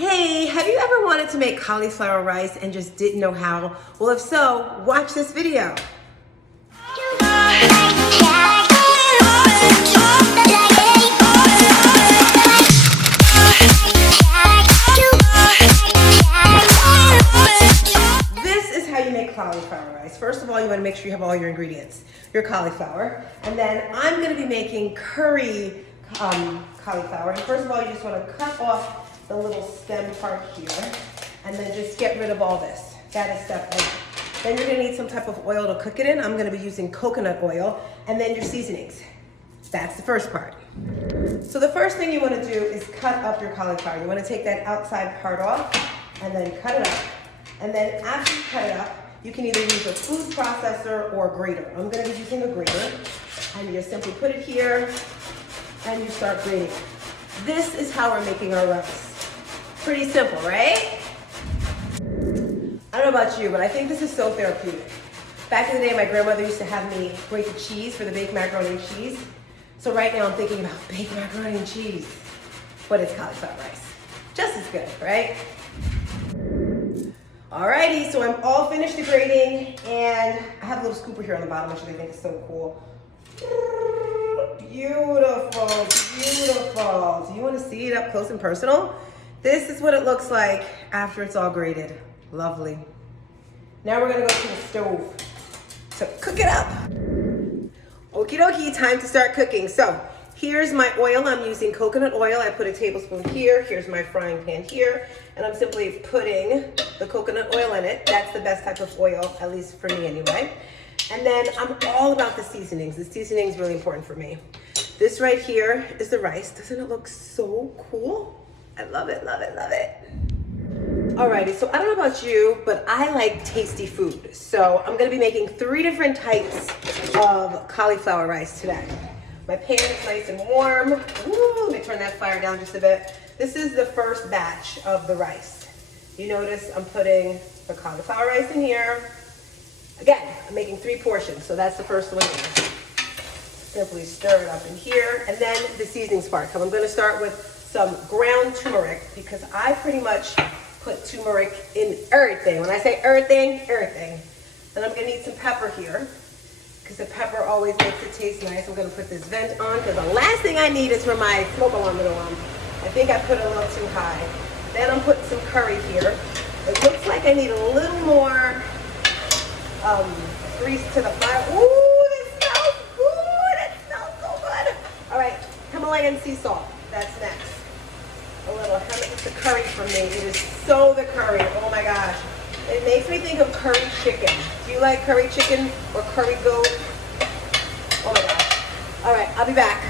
Hey, have you ever wanted to make cauliflower rice and just didn't know how? Well, if so, watch this video. This is how you make cauliflower rice. First of all, you want to make sure you have all your ingredients. Your cauliflower, and then I'm going to be making curry cauliflower. And first of all, you just want to cut off the little stem part here, and then just get rid of all this. That is step one. Then you're gonna need some type of oil to cook it in. I'm gonna be using coconut oil, and then your seasonings. That's the first part. So the first thing you wanna do is cut up your cauliflower. You wanna take that outside part off, and then cut it up. And then after you cut it up, you can either use a food processor or a grater. I'm gonna be using a grater, and you just simply put it here, and you start grating. This is how we're making our rice. Pretty simple, right? I don't know about you, but I think this is so therapeutic. Back in the day, my grandmother used to have me grate the cheese for the baked macaroni and cheese. So right now I'm thinking about baked macaroni and cheese, but it's cauliflower rice. Just as good, right? Alrighty, so I'm all finished the grating, and I have a little scooper here on the bottom, which I think is so cool. Beautiful, beautiful. Do you want to see it up close and personal? This is what it looks like after it's all grated. Lovely. Now we're gonna go to the stove to cook it up. Okie dokie, time to start cooking. So here's my oil. I'm using coconut oil. I put a tablespoon here. Here's my frying pan here. And I'm simply putting the coconut oil in it. That's the best type of oil, at least for me anyway. And then I'm all about the seasonings. The seasoning is really important for me. This right here is the rice. Doesn't it look so cool? I love it, love it, love it. Alrighty, so I don't know about you, but I like tasty food. So I'm gonna be making 3 different types of cauliflower rice today. My pan is nice and warm. Ooh, let me turn that fire down just a bit. This is the first batch of the rice. You notice I'm putting the cauliflower rice in here. Again, I'm making 3 portions, so that's the first one here. Simply stir it up in here, and then the seasonings part. So I'm gonna start with some ground turmeric, because I pretty much put turmeric in everything. When I say everything, everything. Then I'm gonna need some pepper here, because the pepper always makes it taste nice. I'm gonna put this vent on, because the last thing I need is for my smoke alarm to go on. I think I put it a little too high. Then I'm putting some curry here. It looks like I need a little more grease to the fire. Ooh, this smells good. It smells so good. All right, Himalayan sea salt. That's next. A little, it's the curry for me. It is so the curry. Oh my gosh. It makes me think of curry chicken. Do you like curry chicken or curry goat? Oh my gosh. All right, I'll be back.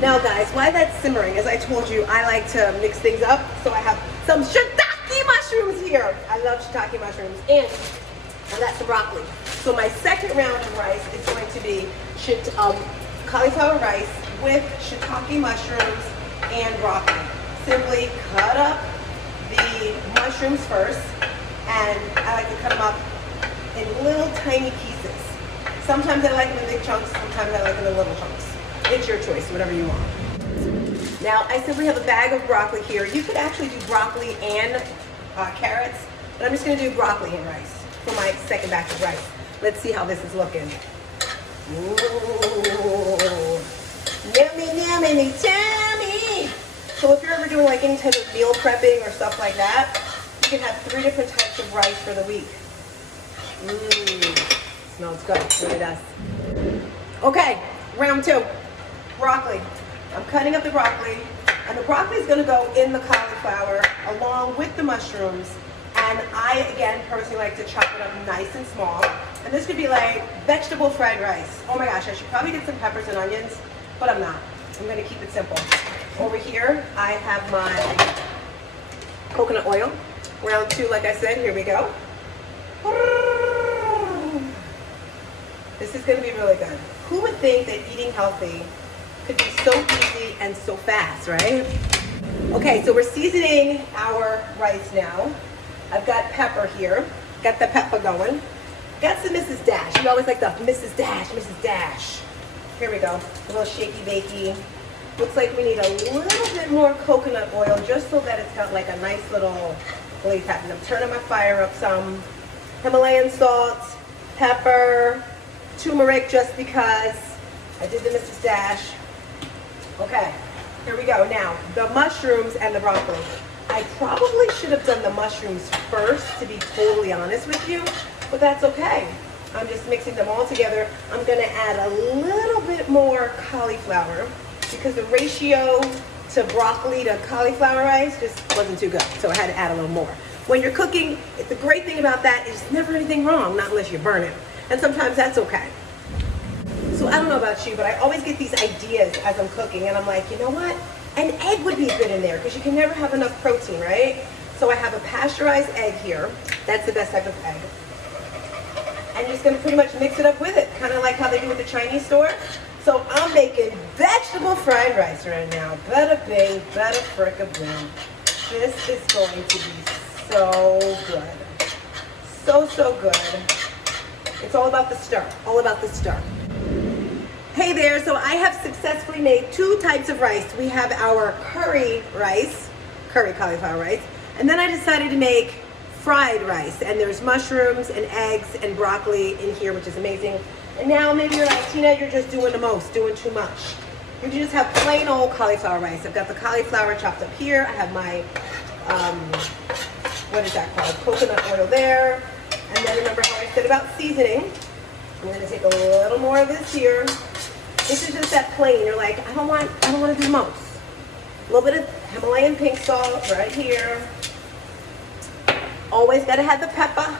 Now guys, while that's simmering, as I told you, I like to mix things up. So I have some shiitake mushrooms here. I love shiitake mushrooms. And I got some broccoli. So my second round of rice is going to be cauliflower rice with shiitake mushrooms and broccoli. Simply cut up the mushrooms first, and I like to cut them up in little tiny pieces. Sometimes I like them in big chunks, sometimes I like them in little chunks. It's your choice, whatever you want. Now I simply have a bag of broccoli here. You could actually do broccoli and carrots, but I'm just gonna do broccoli and rice for my second batch of rice. Let's see how this is looking. Ooh. Yummy, yummy, yummy. So if you're ever doing like any type of meal prepping or stuff like that, you can have 3 different types of rice for the week. Smells good, it really does. Okay, round 2, broccoli. I'm cutting up the broccoli, and the broccoli is gonna go in the cauliflower along with the mushrooms. And I, again, personally like to chop it up nice and small. And this could be like vegetable fried rice. Oh my gosh, I should probably get some peppers and onions, but I'm not. I'm gonna keep it simple. Over here, I have my coconut oil. Round 2, like I said, here we go. This is gonna be really good. Who would think that eating healthy could be so easy and so fast, right? Okay, so we're seasoning our rice now. I've got pepper here. Got the pepper going. Got some Mrs. Dash. You always like the Mrs. Dash, Mrs. Dash. Here we go. A little shaky bakey. Looks like we need a little bit more coconut oil just so that it's got like a nice little glaze happening. I'm turning my fire up some. Himalayan salt, pepper, turmeric just because I did the Mr. Stash. Okay, here we go. Now, the mushrooms and the broccoli. I probably should have done the mushrooms first, to be totally honest with you, but that's okay. I'm just mixing them all together. I'm gonna add a little bit more cauliflower because the ratio to broccoli to cauliflower rice just wasn't too good, so I had to add a little more. When you're cooking, the great thing about that is never anything wrong, not unless you burn it. And sometimes that's okay. So I don't know about you, but I always get these ideas as I'm cooking, and I'm like, you know what? An egg would be good in there because you can never have enough protein, right? So I have a pasteurized egg here. That's the best type of egg. I'm just gonna pretty much mix it up with it, kind of like how they do at the Chinese store. So I'm making vegetable fried rice right now. Bada bing, bada fricka boom. This is going to be so good. So, so good. It's all about the stir, all about the stir. Hey there, so I have successfully made 2 types of rice. We have our curry rice, curry cauliflower rice, and then I decided to make fried rice, and there's mushrooms and eggs and broccoli in here, which is amazing. And now maybe you're like, Tina, you're just doing the most, doing too much. You can just have plain old cauliflower rice. I've got the cauliflower chopped up here. I have my, what is that called? Coconut oil there. And then remember how I said about seasoning. I'm gonna take a little more of this here. This is just that plain. You're like, I don't want to do the most. A little bit of Himalayan pink salt right here. Always gotta have the pepper.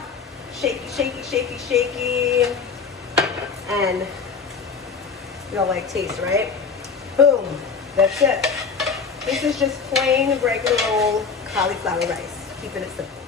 Shaky, shaky, shaky, shaky. And you all like taste, right? Boom. That's it. This is just plain regular old cauliflower rice. Keeping it simple.